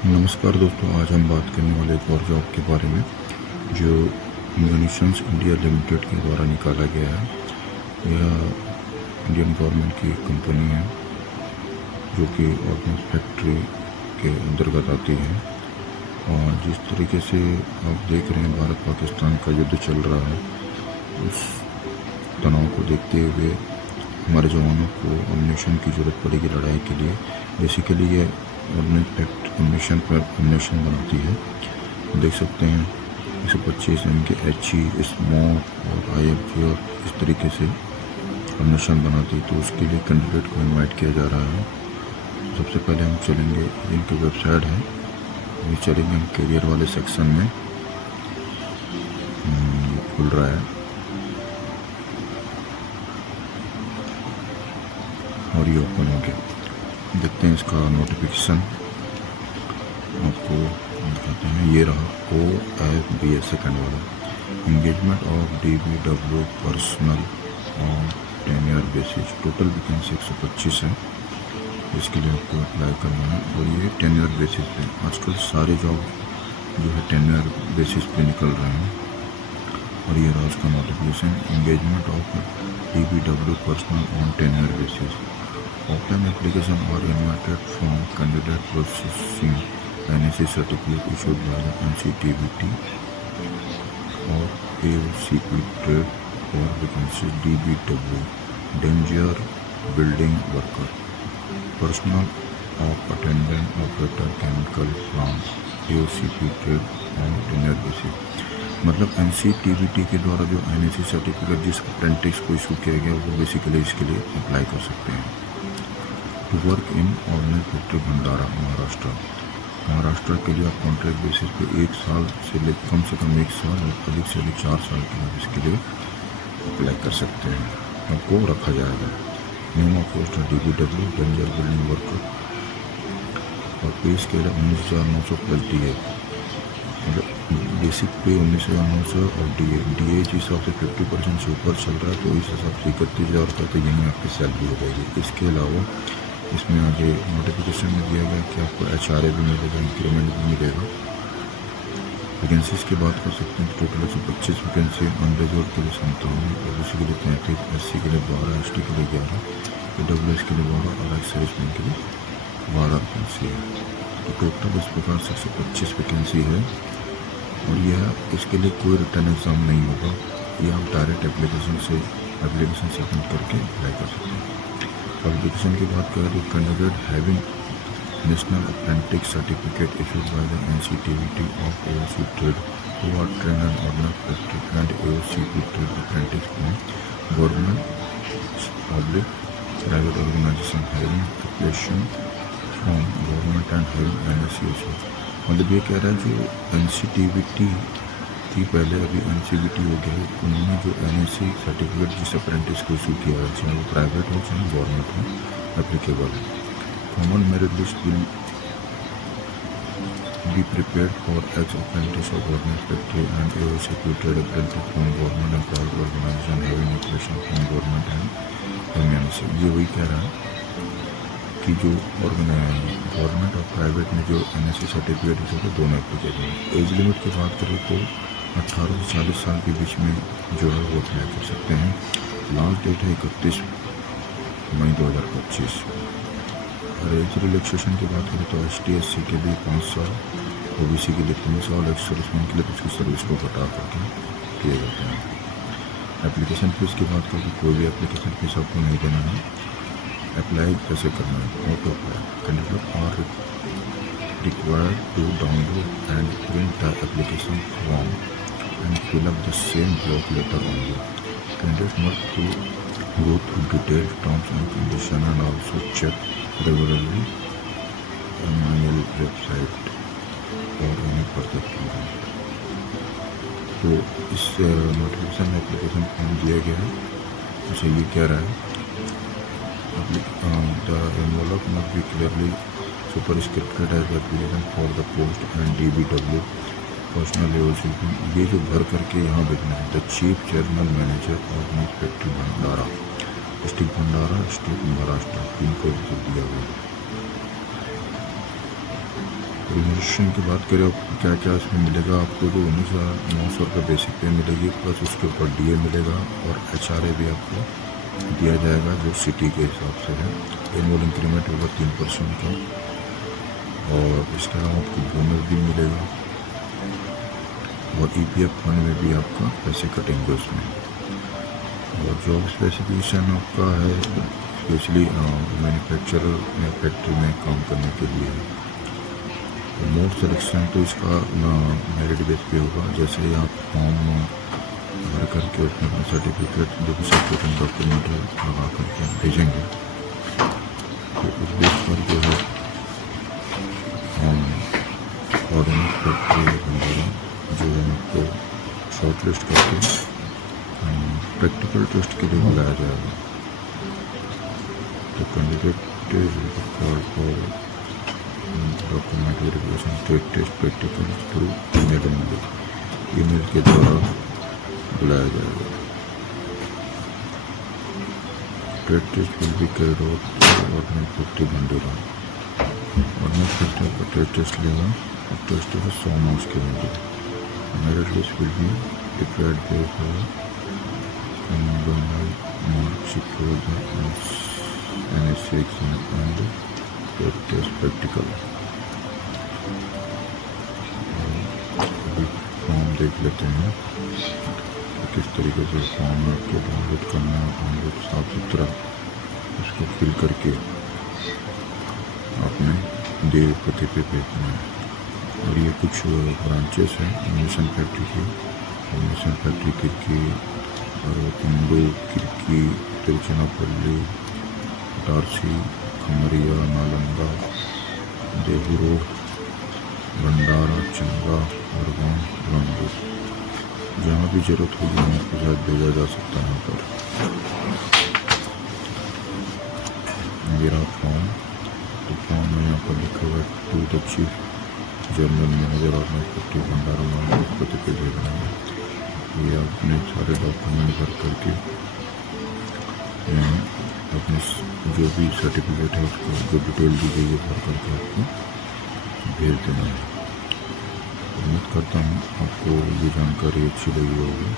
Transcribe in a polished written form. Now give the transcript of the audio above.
नमस्कार दोस्तों, आज हम बात करने वाले एक और जॉब के बारे में जो म्यूनिशंस इंडिया लिमिटेड के द्वारा निकाला गया है। यह इंडियन गवर्नमेंट की एक कंपनी है जो कि ऑर्डिनेंस फैक्ट्री के अंतर्गत आती है। और जिस तरीके से आप देख रहे हैं भारत पाकिस्तान का युद्ध चल रहा है, उस तनाव को देखते हुए हमारे जवानों को अम्यूनिशन की ज़रूरत पड़ेगी लड़ाई के लिए। बेसिकली ये ऑर्डिनेंस फैक्ट्री अम्यूनिशन बनाती है। देख सकते हैं 125 के HE, स्मोक और IFG और इस तरीके से अम्यूनिशन बनाती है। तो उसके लिए कैंडिडेट को इनवाइट किया जा रहा है। सबसे पहले हम चलेंगे, इनकी वेबसाइट है, ये चलेंगे हम करियर वाले सेक्शन में। ये खुल रहा है और ये ओपन हो गया। देखते हैं इसका नोटिफिकेशन आपको दिखाते हैं। ये रहा OFBS सेकंड वाला, इंगेजमेंट ऑफ DBW पर्सनल और 10 ईयर बेसिस। टोटल वैकेंसी 125 है, इसके लिए आपको अप्लाई करना है। और ये 10 ईयर बेसिस पे, आजकल सारे जॉब जो है 10 ईयर बेसिस पे निकल रहे हैं। और ये रहा उसका notification, engagement of DBW personnel on 10 year basis. Offline application और invited from candidate processing NSE certificate issued by NCTBT और AOCP ट्रेड और vacancy DBW danger building worker, personnel of attendant operator chemical plant, AOCP trade और 10 year basis. मतलब NCTBT के द्वारा जो NSE certificate जिस apprentice को इशू किया गया वो बेसिकली इसके लिए अप्लाई कर सकते हैं। To work in ordnance factory Bhandara Maharashtra के लिए आप कॉन्ट्रैक्ट बेसिस पे 1 साल से कम से कम 1 साल और अधिक से अधिक 4 साल के लिए इसके लिए अप्लाई कर सकते हैं। आपको रखा जाएगा। नेम ऑफ पोस्ट है DBW डेंजर बिल्डिंग वर्कर और पे स्केल है 19,900 प्लस DA। मतलब बेसिक पे 19,900 और DA जिस हिसाब से 50% से ऊपर चल रहा है तो इस हिसाब से 31,000 रुपये तो यहीं आपकी सैलरी हो जाएगी। इसके अलावा इसमें आगे नोटिफिकेशन में दिया गया कि आपको HRA भी मिलेगा, इंक्रीमेंट भी मिलेगा। वैकेंसीज की बात कर सकते हैं, टोटल 125 वैकेंसी, अनरिजर्व के लिए 57, OBC के लिए 33, SC के लिए 12, ST के लिए 11, AWS के लिए 12 और एक्स-सर्विसमैन के लिए 12 वैकेंसी है। तो टोटल इस प्रकार से 125 वैकेंसी है। और यह इसके लिए कोई रिटर्न एग्ज़ाम नहीं होगा, ये आप डायरेक्ट एप्लीकेशन सबमिट करके अप्लाई कर सकते हैं। क्वालिफिकेशन की बात करें तो candidate having national apprentice certificate issued by the NCTBT of AOC trade who are trained in ordnance factory and AOCP trade apprentice from government public private organisation having application from government and having NSE। मतलब ये कह रहा है जो NCTBT थी पहले, अभी NCBT हो गया है, उन्होंने जो NSE सर्टिफिकेट जिस अप्रेंटिस को इशू किया है, चाहे वो प्राइवेट हो चाहे गवर्नमेंट हो, एप्लीकेबल है। Common merit list will be prepared for ex apprentice of government factory and AOCP trade apprentice from government and private organisation having application from government and NSE। ये वही कह रहा है कि जो गवर्नमेंट और प्राइवेट में जो NSE सर्टिफिकेट इशू है दोनों एप्लीकेबल है। एज लिमिट की बात करें तो 18 से 40 साल के बीच में जो है वो अप्लाई कर सकते हैं। लास्ट डेट है 31 मई 2025। और एज रिलैक्सेशन की बात करें तो ST SC के लिए 5 साल, OBC के लिए 3 साल, एक्स-सर्विसमैन के लिए उसकी सर्विस को घटा करके किए जाते हैं। एप्लीकेशन फीस की बात करें तो कोई भी एप्लीकेशन फीस आपको नहीं देना है। अप्लाई कैसे करना है, auto apply. Candidate are required to download and print the application form and fill up the same block letter only. Candidates must go through detailed terms and conditions and also check regularly MIL website or any further program. तो इस notification में application form दिया गया है। उसे ये कह रहा है the envelope must be clearly superscripted as application for the post and DBW personal AOCP। ये जो भर करके यहाँ भेजना है, the chief general manager ordinance factory Bhandara, district Bhandara, state Maharashtra, pin code दिया हुआ है। रजिस्ट्रेशन की बात करें आपको क्या क्या इसमें मिलेगा, आपको तो 19,900 रुपये बेसिक पे मिलेगी, प्लस उसके ऊपर DA मिलेगा और HRA भी आपको दिया जाएगा जो सिटी के हिसाब से है। एनुअल इंक्रीमेंट होगा 3% का, और इसके अलावा आपको बोनस भी मिलेगा, और EPF फंड में भी आपका पैसे कटेंगे उसमें। और जॉब स्पेसिफिकेशन आपका है स्पेशली मैन्युफैक्चरर या फैक्ट्री में काम करने के लिए। मोड सिलेक्शन तो इसका मेरिट बेस पे होगा, जैसे ही आप फॉर्म भर करके उसमें अपना सर्टिफिकेट जो भी सपोर्टिंग डॉक्यूमेंट लगा करके भेजेंगे, तो उस बेस पर जो है हम ऑर्डिनेट फैक्ट्री वगैरह जो है आपको शॉर्ट लिस्ट करके प्रैक्टिकल टेस्ट के लिए बुलाया जाएगा। तो candidate call for document verification trade test practical through email के द्वारा बुलाया जाएगा। Trade test will be carried out ordnance factory Bhandara. Ordnance factory का ट्रेड टेस्ट लेगा और टेस्ट है 100 मार्क्स के होंगे। Merit list will be declared based marksheet for the NSC exam and trade test practical. अभी फॉर्म देख लेते हैं कि किस तरीके से फॉर्म आपको डाउनलोड करना है। डाउनलोड साफ सुथरा उसको फिल करके आपने दिए पते पे भेजना है। और ये कुछ ब्रांचेस हैं मिशन फैक्ट्री की। मिशन फैक्ट्री किरकी, अरवतिंडू, किरकी, तिरुचिनापल्ली, डार्सी, खमरिया, नालंदा, देहू रोड, भंडारा, चंगा, अरवान, रामपुर। जहाँ भी ज़रूरत होगी वहाँ के साथ भेजा जा सकता है। यहाँ पर मेरा फॉर्म, तो फॉर्म में यहाँ पर लिखा हुआ है to the chief general manager ordnance factory Bhandara नामक पते पे भेजना है। ये आपने सारे डॉक्यूमेंट भर करके अपने जो भी सर्टिफिकेट है उसको जो डिटेल दी गई है भर करके आपको भेज देना है। उम्मीद करता हूँ आपको ये जानकारी अच्छी लगी होगी।